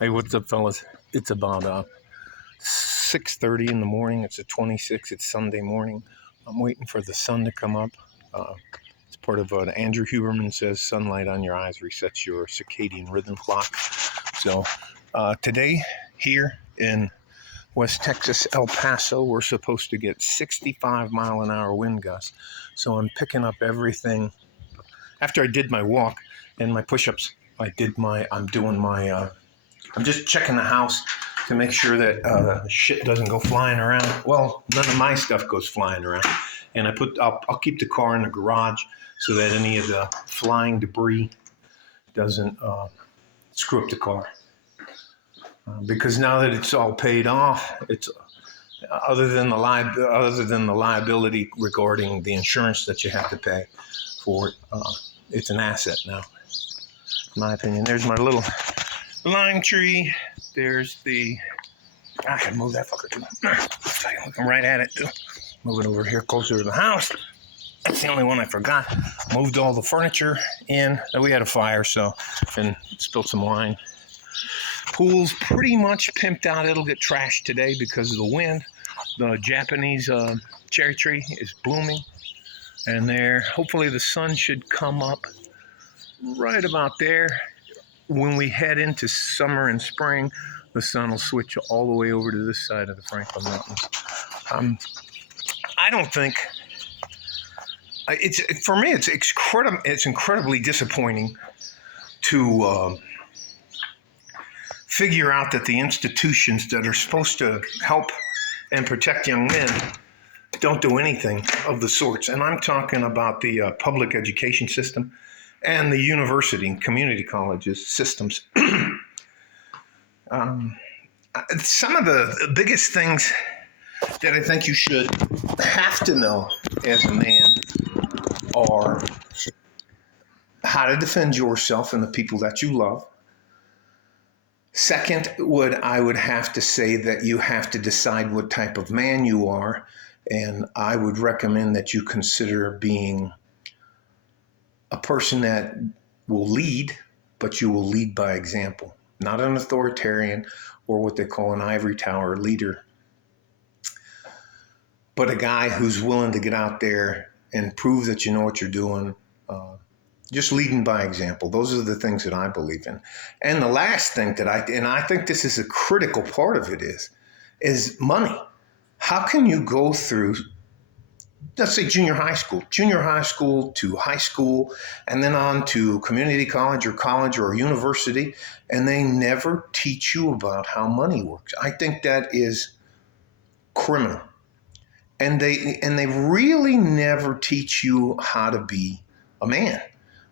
Hey, what's up, fellas? It's about 6:30 in the morning. It's the 26th. It's Sunday morning. I'm waiting for the sun to come up. Uh, it's part of what Andrew Huberman says: sunlight on your eyes resets your circadian rhythm clock. So today, here in West Texas, El Paso, we're supposed to get 65-mile-an-hour wind gusts. So I'm picking up everything. After I did my walk and my push-ups, I'm just checking the house to make sure that shit doesn't go flying around. Well, none of my stuff goes flying around, and I'll keep the car in the garage so that any of the flying debris doesn't screw up the car. Because now that it's all paid off, it's other than the liability regarding the insurance that you have to pay for it, it's an asset now, in my opinion. There's my little lime tree. There's I can move that fucker too. I'm looking right at it too. Move it over here closer to the house. That's the only one I forgot. Moved all the furniture in. We had a fire, and spilled some wine. Pool's pretty much pimped out. It'll get trashed today because of the wind. The Japanese cherry tree is blooming, and hopefully the sun should come up right about there. When we head into summer and spring, the sun will switch all the way over to this side of the Franklin Mountains. I don't think for me. It's incredibly disappointing to figure out that the institutions that are supposed to help and protect young men don't do anything of the sorts. And I'm talking about the public education system and the university and community colleges systems. Some of the biggest things that I think you should have to know as a man are how to defend yourself and the people that you love. Second, I would have to say that you have to decide what type of man you are, and I would recommend that you consider being a person that will lead, but you will lead by example, not an authoritarian or what they call an ivory tower leader, but a guy who's willing to get out there and prove that you know what you're doing, just leading by example. Those are the things that I believe in. And the last thing I think this is a critical part of it is money. How can you go through, let's say junior high school to high school, and then on to community college or university, and they never teach you about how money works? I think that is criminal. And they really never teach you how to be a man.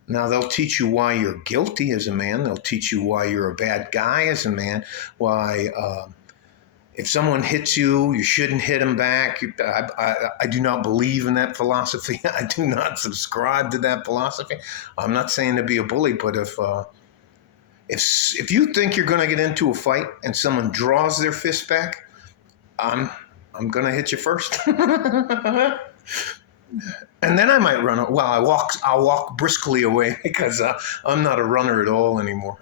Now, they'll teach you why you're guilty as a man. They'll teach you why you're a bad guy as a man, why if someone hits you, you shouldn't hit them back. I do not believe in that philosophy. I do not subscribe to that philosophy. I'm not saying to be a bully, but if you think you're going to get into a fight and someone draws their fist back, I'm going to hit you first. And then I might run. Well, I'll walk briskly away because I'm not a runner at all anymore.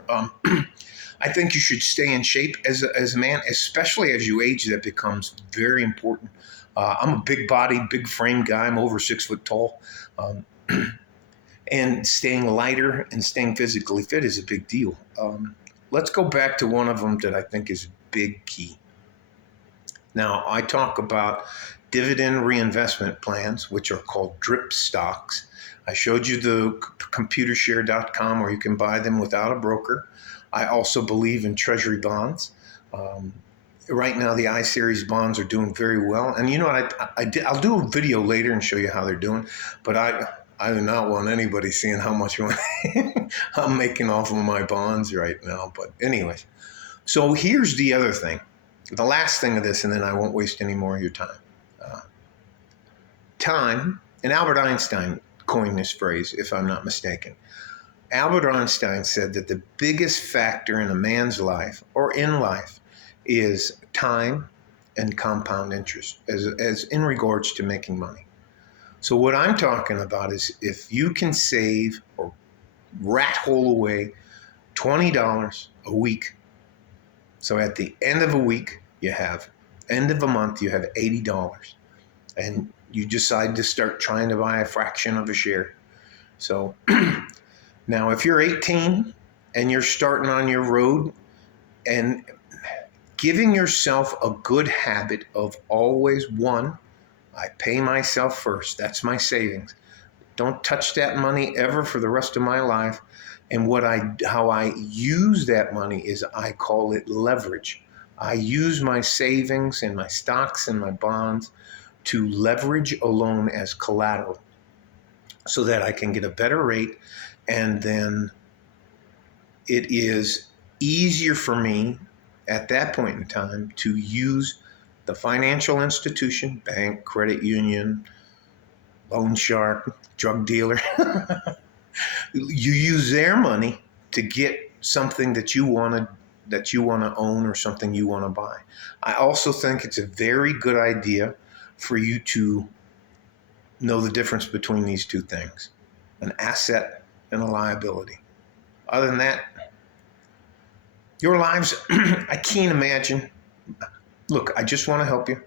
I think you should stay in shape as a man, especially as you age. That becomes very important. I'm a big-bodied, big-framed guy. I'm over 6 foot tall. And staying lighter and staying physically fit is a big deal. Let's go back to one of them that I think is big key. Now, I talk about dividend reinvestment plans, which are called DRIP stocks. I showed you the computershare.com where you can buy them without a broker. I also believe in treasury bonds. Right now, the I-Series bonds are doing very well. And you know what? I'll do a video later and show you how they're doing. But I do not want anybody seeing how much I'm making off of my bonds right now. But anyways, so here's the other thing. The last thing of this, and then I won't waste any more of your time. Time, and Albert Einstein coined this phrase, if I'm not mistaken. Albert Einstein said that the biggest factor in a man's life or in life is time and compound interest as in regards to making money. So what I'm talking about is if you can save or rat hole away $20 a week So at the end of a week, end of a month, you have $80. And you decide to start trying to buy a fraction of a share. So now if you're 18 and you're starting on your road, and giving yourself a good habit of always, one, I pay myself first. That's my savings. Don't touch that money ever for the rest of my life. And how I use that money is I call it leverage. I use my savings and my stocks and my bonds to leverage a loan as collateral so that I can get a better rate, and then it is easier for me at that point in time to use the financial institution, bank, credit union, loan shark, drug dealer. You use their money to get something that you want to own, or something you want to buy. I also think it's a very good idea for you to know the difference between these two things, an asset and a liability. Other than that, your lives, I can't imagine. Look, I just want to help you.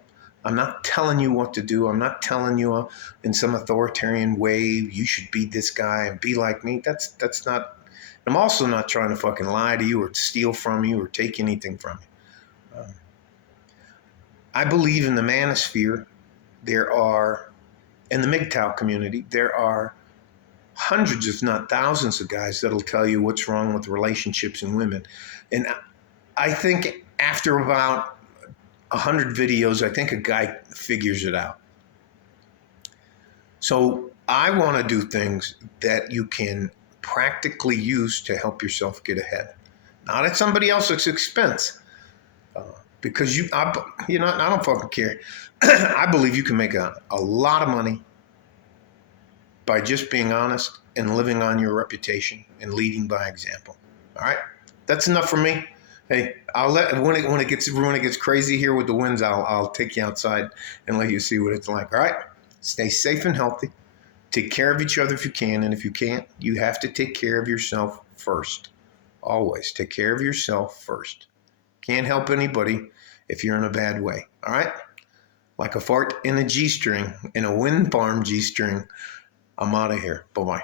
I'm not telling you what to do. I'm not telling you in some authoritarian way, you should be this guy and be like me. That's not, I'm also not trying to fucking lie to you or steal from you or take anything from you. I believe in the manosphere. In the MGTOW community, there are hundreds, if not thousands, of guys that'll tell you what's wrong with relationships and women. And I think after about 100 videos, I think a guy figures it out. So I want to do things that you can practically use to help yourself get ahead, not at somebody else's expense. Because I don't fucking care. I believe you can make a lot of money by just being honest and living on your reputation and leading by example. All right, that's enough for me. Hey, I'll when it gets crazy here with the winds, I'll take you outside and let you see what it's like. All right, stay safe and healthy. Take care of each other if you can, and if you can't, you have to take care of yourself first. Always take care of yourself first. Can't help anybody if you're in a bad way. All right, like a fart in a G-string, in a wind farm G-string. I'm out of here. Bye-bye.